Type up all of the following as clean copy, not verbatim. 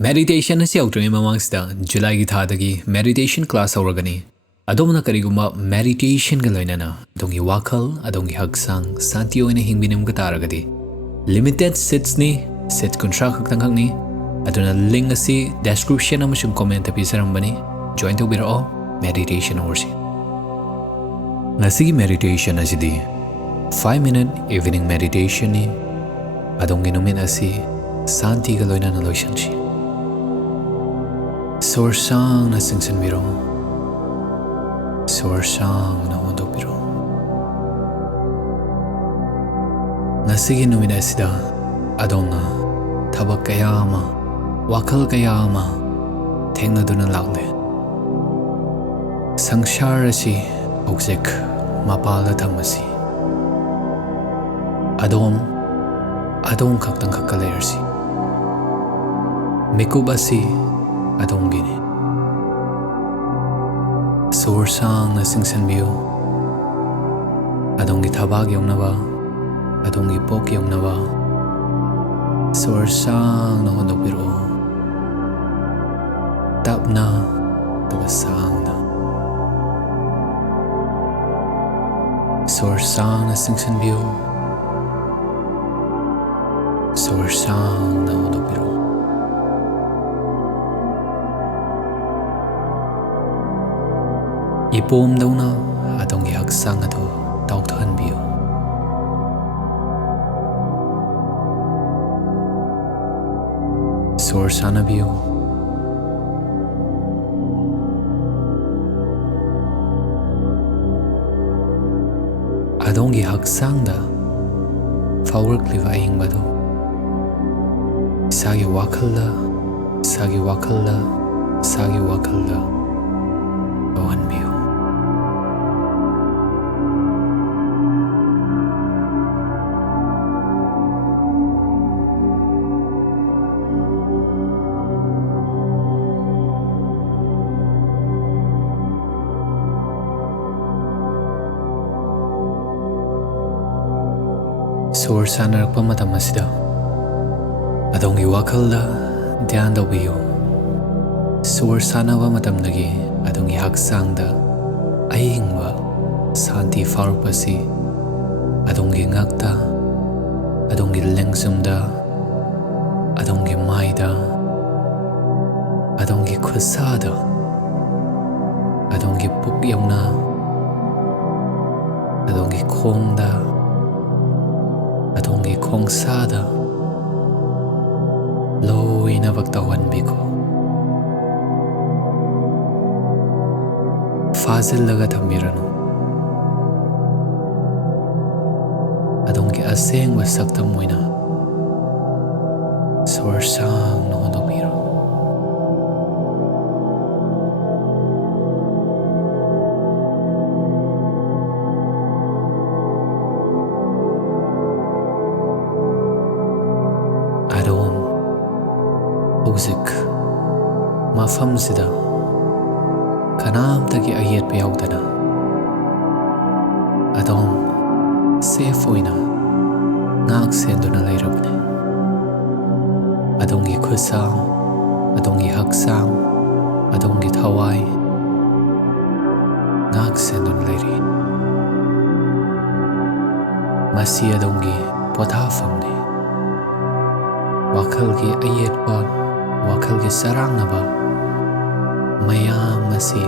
Meditation asi outring mamangsta July gi thadagi meditation class auragani. Adomna kariguma meditation ga loinana dongi wakal adongi haksang santi oina hingbinim ga taragadi. Limited sits ni sit kuntra khaktanghak ni aduna link asi description amasung comment episarambani join to biro meditation orsi. Nasi meditation asidi 5-minute evening meditation ni adongi numin asi santi ga loinana loishanshi. Sorsang na singsan biro, sorsang na hondok biro. Nasigi numina sida adonga tabak kaya ama, wakal kaya ama, tengna duna lakle. Sangshar asi oksik mapala tamasi. Adom kaktang kakalayarsi. Mikubasi adong gini. Sorsang na singsan biyo. Adong gitabag yung nawa. Adong gipok yung nawa. Sorsang na hondok biro. Tap na tabasang na. Sorsang na singsan biyo. Sorsang na hondok biro. Ipom daw na atong ihagsang ato tauktahan biyo. Sorsana biyo. Atong ihagsang da fawrk liva aying bado. Sagi wakal da, sagi wakal da, sagi wakal da. Bawan biyo. Sorsana rakpa matam asida adongi wakal da dhyan daw biyo. Sorsana wa matam nagi adongi haksang da aying wa santi farupasi adongi ngakta adongi lengsum da adongi maida adongi khusada adongi pukyong na adongi khong da adongi khong sada loy na bagtawan biko fazil laga thamirano adongi aseng wasaktam moina sorsang no hondokbiro. Houzik mafam sida kanam tagi ayet payawdana adom safe oina ngak senduna lairabne adongi khusang adongi haksang adongi thawai ngak senduna lairi masi adongi pothafamne wakhalgi ayet pa wakhalgi sarang naba mayam masi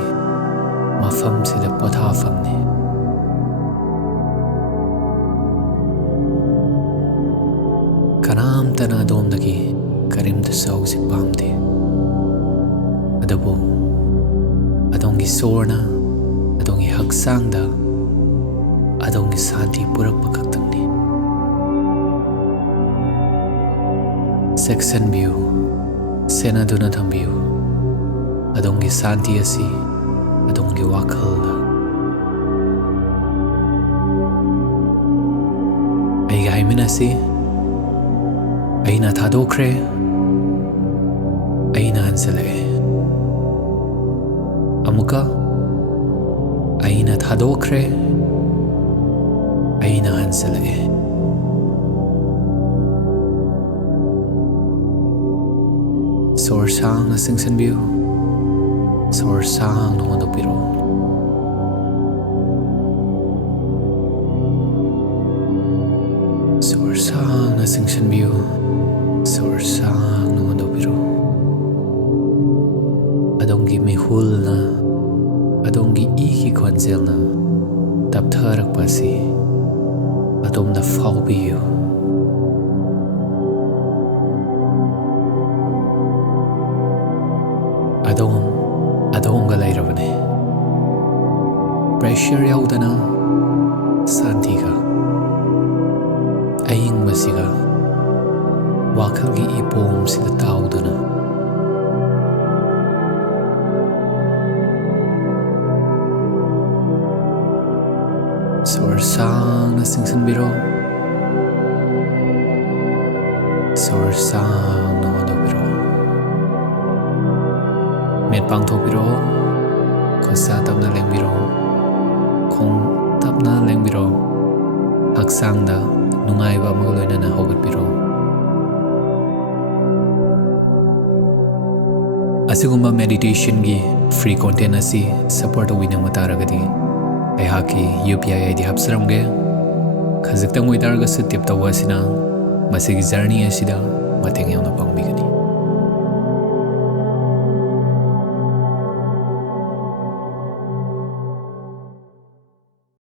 mafam sida pothafamne kanam tana domdagi karimta sauzik pamde adabo adongi sorna adongi haksangda adongi santi purak pakaktamne section view sena duna thambiyo adongi santi asi adongi wakhalda aiga haimin asi aina thadokre aina hansale amuka aina thadokre aina hansale ꯁꯣꯔ ꯁꯥꯡꯅ ꯆꯤꯡꯁꯤꯟꯕꯤꯌꯨ, ꯁꯣꯔ ꯁꯥꯡꯅ ꯍꯣꯟꯗꯣꯛꯄꯤꯔꯣ꯫ ꯁꯣꯔ ꯁꯥꯡꯅ ꯆꯤꯡꯁꯤꯟꯕꯤꯌꯨ, ꯁꯣꯔ ꯁꯥꯡꯅ ꯍꯣꯟꯗꯣꯛꯄꯤꯔꯣ꯫ ꯑꯗꯣꯝꯒꯤ ꯃꯤꯍꯨꯜꯅ, ꯑꯗꯣꯝꯒꯤ ꯏꯒꯤ ꯈꯣꯟꯖꯦꯜꯅ ꯇꯞꯊꯔꯛꯄ ꯑꯁꯤ ꯑꯗꯣꯝꯅ ꯐꯥꯎꯕꯤꯌꯨ꯫ ꯑꯗꯣꯝꯒ ꯂꯩꯔꯕꯅꯤ, ꯄ꯭ꯔꯦꯁꯔ ꯌꯥꯎꯗꯅ ꯁꯥꯟꯇꯤꯒ, ꯑꯏꯪꯕꯁꯤꯒ ꯋꯥꯈꯜꯒꯤ ꯏꯄꯣꯝꯁꯤꯗ ꯇꯥꯎꯗꯨꯅ ꯁꯣꯔ ꯁꯥꯡꯅ ꯆꯤꯡꯁꯤꯟꯕꯤꯔꯣ, ꯁꯣꯔ ꯁꯥꯡꯅ ꯍꯣꯟꯗꯣꯛꯄꯤꯔꯣ꯫ ꯃꯤꯠ ꯄꯥꯡꯊꯣꯛꯄꯤꯔꯣ, ꯈꯨꯠꯁꯥ ꯇꯞꯅ ꯂꯦꯡꯕꯤꯔꯣ, ꯈꯣꯡ ꯇꯞꯅ ꯂꯦꯡꯕꯤꯔꯣ, ꯍꯛꯆꯥꯡꯗ ꯅꯨꯡꯉꯥꯏꯕ ꯑꯃꯒ ꯂꯣꯏꯅꯅ ꯍꯧꯒꯠꯄꯤꯔꯣ꯫ ꯑꯁꯤꯒꯨꯝꯕ ꯃꯦꯗꯤꯇꯦꯁꯟꯒꯤ ꯐ꯭ꯔꯤ ꯀꯣꯟꯇꯦꯟꯠ ꯑꯁꯤ ꯁꯄꯣꯔꯠ ꯇꯧꯕꯤꯅꯤꯡꯕ ꯇꯥꯔꯒꯗꯤ ꯑꯩꯍꯥꯛꯀꯤ UPI ID ꯍꯥꯞꯆꯔꯝꯒꯦ꯫ ꯈꯖꯤꯛꯇꯪ ꯑꯣꯏꯇꯥꯔꯒꯁꯨ ꯇꯤꯞ ꯇꯧꯕ ꯑꯁꯤꯅ ꯃꯁꯤꯒꯤ ꯖꯔꯅꯤ ꯑꯁꯤꯗ ꯃꯇꯦꯡ ꯌꯥꯝꯅ ꯄꯥꯡꯕꯤꯒꯅꯤ꯫